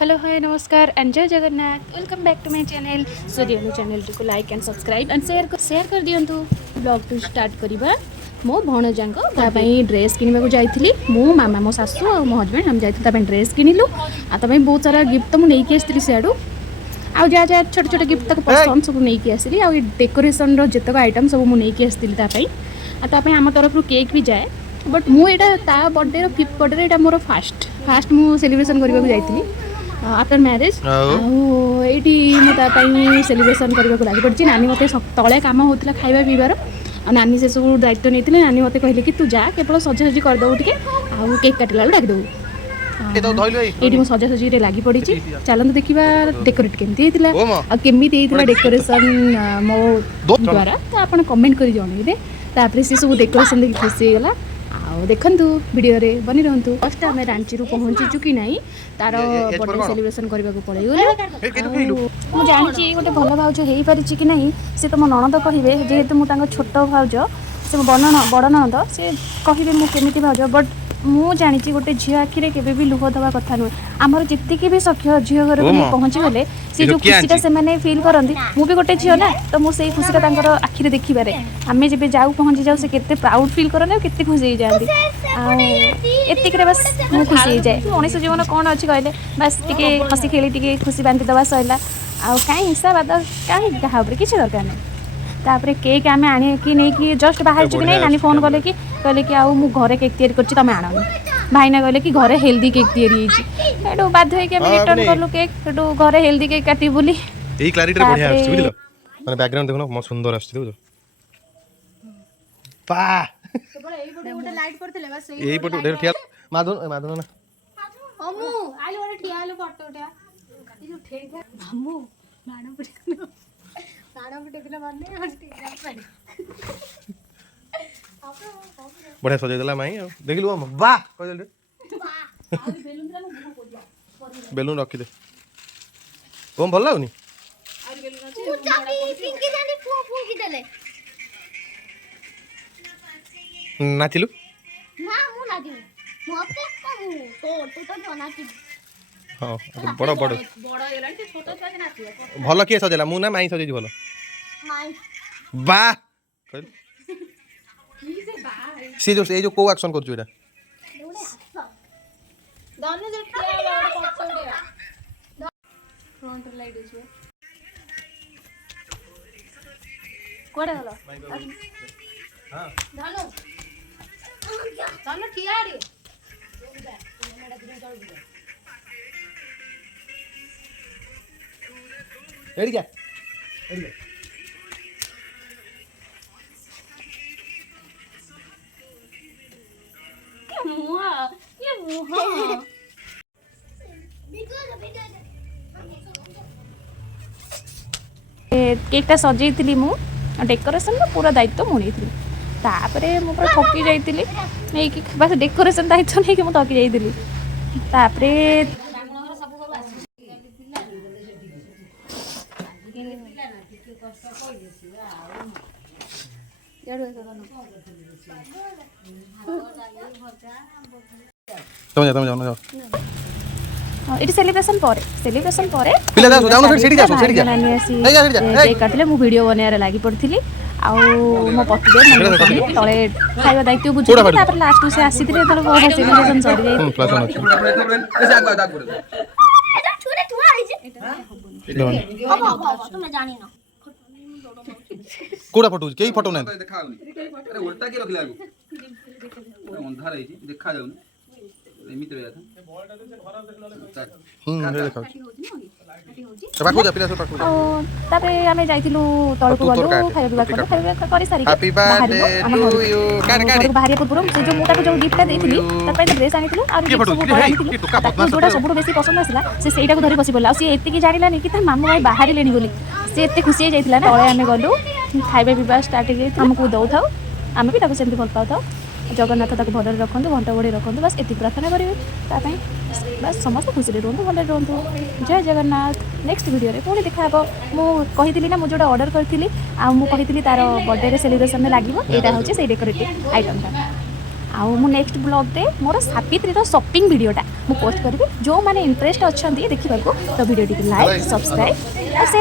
hello hi नमस्कार and Jai Jagannath welcome back to my channel so दियंतु channel को like and subscribe and share कर दियंतु ब्लॉग टू स्टार्ट करिबा मो भणजांक तापई ड्रेस किनिबा को जाईथिली मो मामा मो सासू और मो हस्बैंड हम जाईथि तापई ड्रेस किनिलु आ तापई बहुत सारा गिफ्ट तो मु नेकी आस्थिली सेडू आ जा जा छोट छोट गिफ्ट तक पसंद सब नेकी आसिली आ डेकोरेशन रो जतक आइटम सब मु नेकी आस्थिली तापई आ तापई हम तरफ रु केक भी जाए बट मु एटा ता बर्थडे रो 5th बर्थडे एटा मोर फास्ट मु सेलिब्रेशन करबा को जाईथिली आफ्टर मैरेज ये मुझे सेलिब्रेशन करने को लगी पड़ी नानी मत तले कम होता खाଇବା पीबार नानी से सब दायित्व नहीं नानी मत कहले कि तू जा केवल सजासजी करदेबू टे आउ केक काटिला डाकिदेबू ये सजासजी लगी पड़ी चलते देखा डेकोरेट केमती केमी डेकोरेशन मो द्वारा तो आप कमेंट कर जनइबे तापर सी सब डेकोरेशन देखिए खुशी होगा आउ देखंतु वीडियो रे बनी रहंतु फर्स्ट हमें रांची रु पहुंची चुकी नहीं तार बर्थडे सेलिब्रेशन करबा को पड़े गले मु जानि छी गोटे भलो भाउज हेई पारि छी कि नहीं से तो मो ननद कहिबे जेहेतु मु तांको छोट भाउज से मो बड़ ननद से कहिबे मु केमिति भाउज बट मु जानि छी गोटे झियो आखिरे केबे भी लुह दवा कथा नुहे आमर जितिकी भी सख्य झियो घर को पहुंची गले से जो खुशीटा से माने फील करंती मु भी गोटे झियो ना तो मु सेई खुशीटा तांकर आखिरे देखि बारे आमे जेबे जाऊ पहुंची जाऊ से केते प्राउड फील करने केते खुशी हो जांती एतिक रे बस मु खुशी हो जाए मनीष जीवन कौन अच्छी कहले बस टिके हसी खेली टिके खुशी बांधी दवा सैला आ कहीं हिसाब आद कहीं क्या किसी दरकार नहीं तापर केक आम आनिकी नहीं जस्ट बाहर चुकी नहीं नानी फोन कले कि कहले कि आउ मु घरे केक तैयारी करछि तमे आननी भाईना कहले कि घरे हेल्दी केक तैयारी होइछि एडो बाध्य होई कि हम रिटर्न करलु केक एडो घरे हेल्दी केक काटी बोली एई क्लैरिटी रे बढ़िया आछि बुझिलो माने बैकग्राउंड देखो म सुंदर आछि बुझो पा केवल एई पटे गोटे लाइट करथिले बस एई पटे ढेर ठिया माधुन ना अमु आइलो गोटे ठिया आइलो फोटो उठा ई जो ठेका अमु मानो पटे दिला माने बढ़िया सजाई देला माई देखलु वाह कह देल बेलून रखी दे ओम भल लागुनी नाचिलु हाँ बड़ बड़ भल किए सजेला मु ना माई सजेजी भल वाह सी जो को एक्शन करछु एटा फ्रंट लाइट अछि कोडा हलो हां धानो धानो ठिया रे एडी क्या केकटा सजई मु डेकोरेशन पूरा दायित्व मुझे तापर मु पूरा थकी जाइली नहीं बस डेकोरेशन दायित्व नहीं कि मुझे थकी जाइली तापर तुम जाओ इट सेलिब्रेशन पर पिला जा जाओ सेठी जा सेठी जा नानी आसी केक काटले मु वीडियो बनारे लागि पड़थिली आ मो पति दे मन तळे खाଇବା दायित्व बुझु तापर लास्ट से आसीथिले तले बहुत सेलिब्रेशन सरी जाई प्लस वन तुम जानी ना कोडा फोटो केई फोटो नै देखा अरे उल्टा के रखला अंधार है देखा जाउन एमित रे था देखा पाकू जा पिला सब पाकू तापर आमे जाइतिलु तळकु गलु खाଇବା करी सारी हैप्पी बर्थडे टू यू काट काट बाहर पूर्व से जो मोटा को जो गिफ्ट देइथिली त पहिले ड्रेस आनिथिलु आ सब आनिथिलु जोडा सबुठो बेसी पसंद आसिला से सेइटा को धरि बसी बोला से एत्ते की जानिला नहीं कि ता मामू भाई बाहर लेनी बोली से एत्ते खुशी हो जाइतिला ना तळे आमे गलु खाଇବା पिबा स्टार्ट हे हमकु दउ थाउ आमे भी ताको सेमती भल पाउ थाउ जगन्नाथ ताको भलरे रखंतु घंटा बड़ी रखंतु बस एति प्रार्थना करिवे तापई बस समस्त खुशी रे रहंतु भलरे रहंतु जय जगन्नाथ नेक्स्ट वीडियो रे पुणी देखा हबो मु कहितिली ना मु जोडा ऑर्डर करथिली आ मु कहितिली तार बर्थडे रे सेलिब्रेशन में लागिवो एटा होचे से डेकोरेटिव आइटम ता आउ मु नेक्स्ट ब्लॉग रे मोर सावित्री शॉपिंग वीडियोटा मु पोस्ट करी जो माने इंटरेस्ट अच्छा देखा तो वीडियो लाइक सब्सक्राइब और शेयर